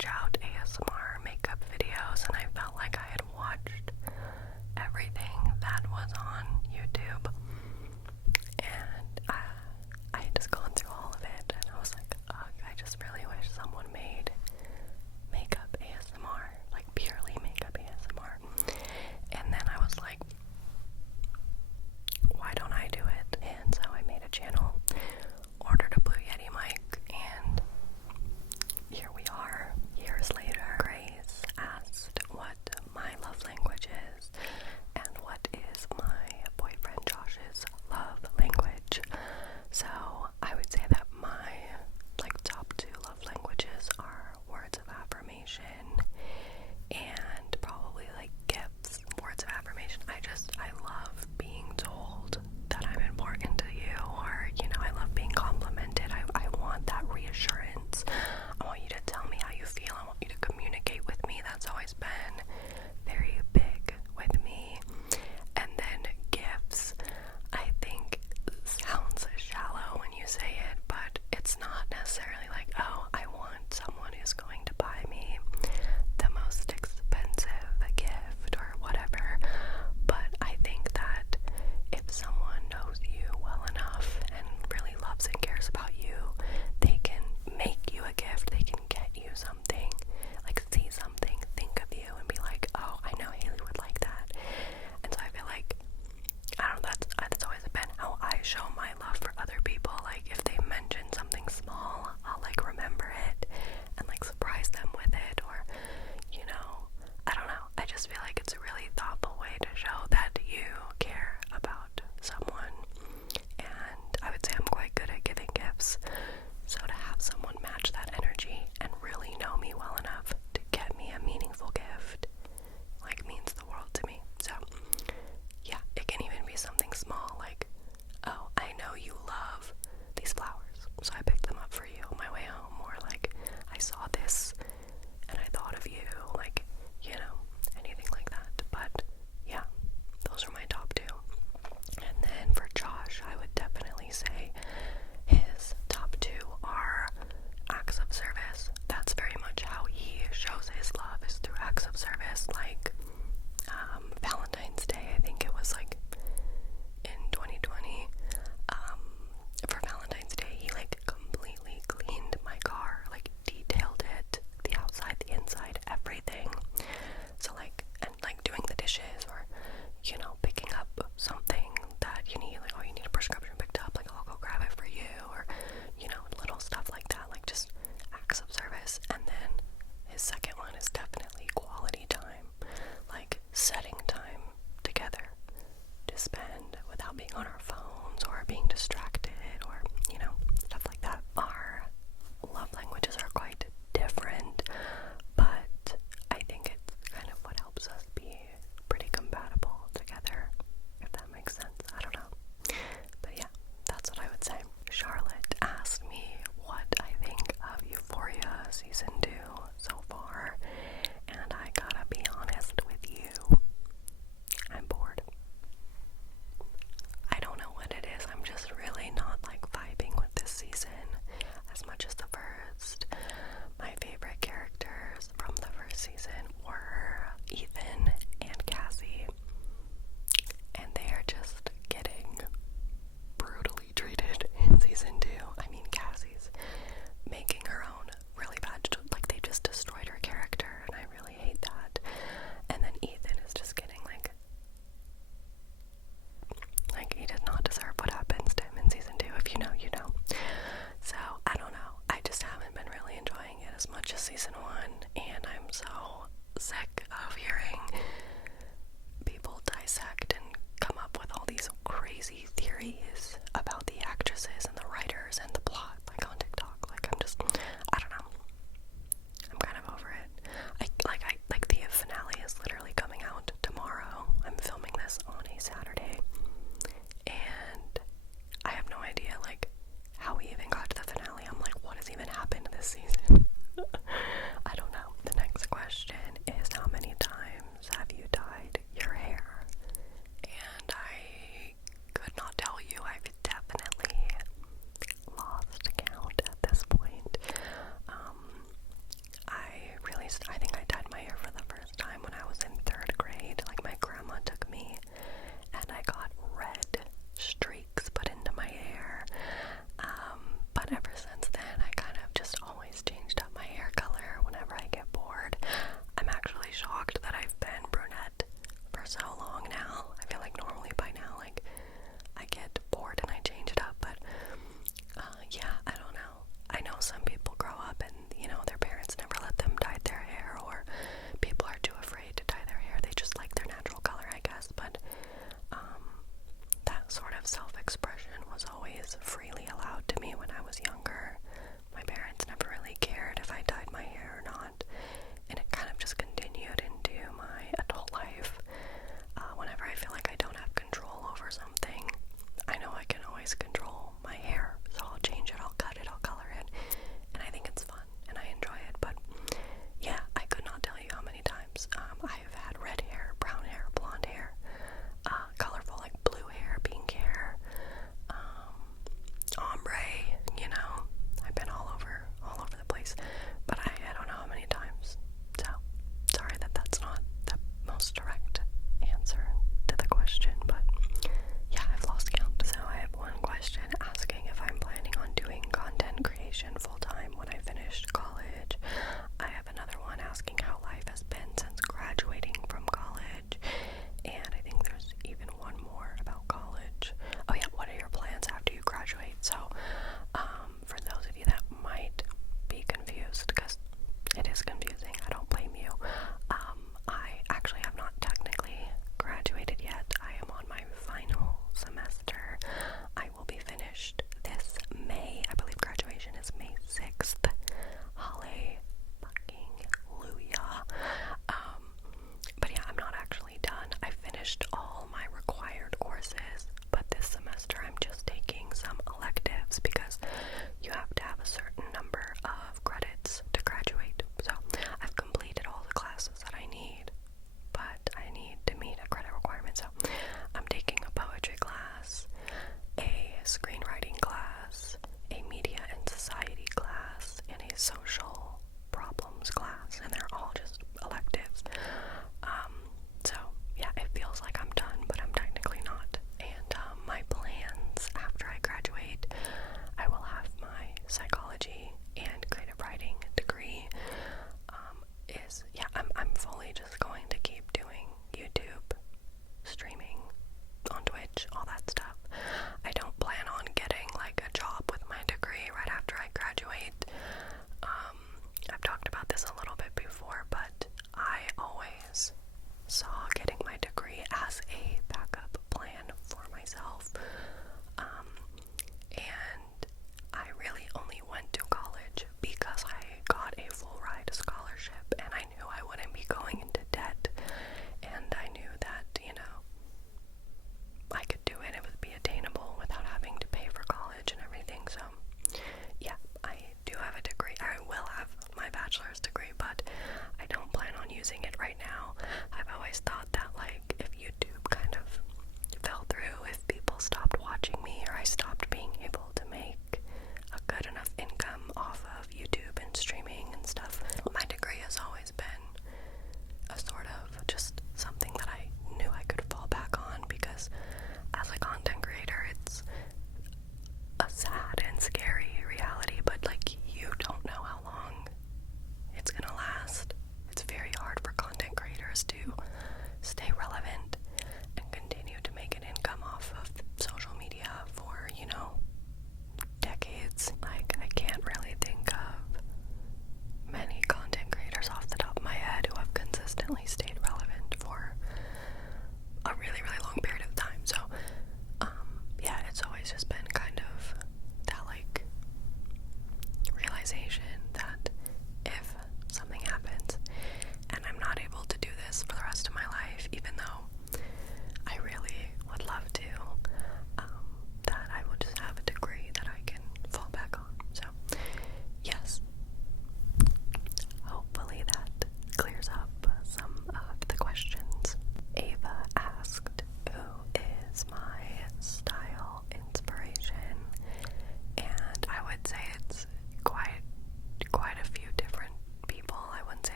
search out ASMR makeup videos, and I felt like I had watched everything that was on YouTube, and I had just gone through all of it, and I was like, ugh, I just really wish someone made makeup ASMR, like purely makeup ASMR. And then I was like, why don't I do it? And so I made a channel, ordered a Blue Yeti mic, and here we are, years later. Grace asked what my love language is, and what is my boyfriend Josh's love language. So I would say that my top 2 love languages are words of affirmation and probably gifts. Words of affirmation, I love being told that I'm important to you, or I love being complimented. I want that reassurance. I want you to tell me how you feel. I want you to communicate with me. That's always been very big with me. And then gifts, I think sounds shallow when you say it, but it's not necessarily like, oh, I want someone who's going to buy me the most expensive gift or whatever. But I think that if someone knows you well enough and really loves and cares about you, they can make you a gift. They can get you something, see something, think of you, and be like, oh, I know Haley would like that. And so I feel like, I don't know, that's always been how I show my love for other people. If they mention something small, I'll remember it and surprise them with it, or I don't know. I just feel like it's a really thoughtful way to show that you care about someone. And I would say I'm quite good at giving gifts. So to have someone match that energy and really know me well enough to get me a meaningful gift, means the world to me. So yeah, it can even be something small, oh, I know you love these flowers, so I picked them up for you on my way home, or I saw this and I thought of you, anything like that. But yeah, those are my top 2. And then for Josh, I would definitely say his top 2 are acts of service. That's very much how he shows his love, is through acts of service. Valentine's Day, I think it was in 2020, for Valentine's Day, he completely cleaned my car, detailed it, the outside, the inside, everything. So and doing the dishes, or picking up something that you need, oh, you need a prescription picked up, I'll go grab it for you, or little stuff like that, just acts of service. And then his second one is definitely quality time, setting time together to spend without being on our phones or being distracted, or stuff like that. Our love languages are quite different, but I think it's kind of what helps us be pretty compatible together, if that makes sense. I don't know, but yeah, that's what I would say. Charlotte asked me what I think of Euphoria season 2 so far, and I gotta be honest with you, I'm bored. I don't know what it is. I'm just really not vibing with this season as much as the first. My favorite characters from the first season were Ethan and Cassie, and they are just getting brutally treated in season 2. I mean, Cassie's making her own really bad, they just destroyed her character, and I really hate that. And then Ethan is just getting he did not deserve what happens to him in season 2. If you know, you know. So I don't know, I just haven't been really enjoying it as much as season 1, and I'm so sick of hearing people dissect and come up with all these crazy theories about the actresses and the writers and the plot, on TikTok. I don't know. I'm kind of over it. The finale is literally coming out tomorrow. I'm filming this on a Saturday, and I have no idea, how we even got to the finale. I'm what has even happened this season? I don't know. The next question is, how many times have you dyed your hair? And I could not tell you. I've definitely lost count at this point. I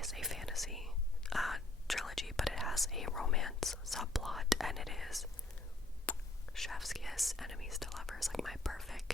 is a fantasy trilogy, but it has a romance subplot, and it is chef's kiss, enemies to lovers, like my perfect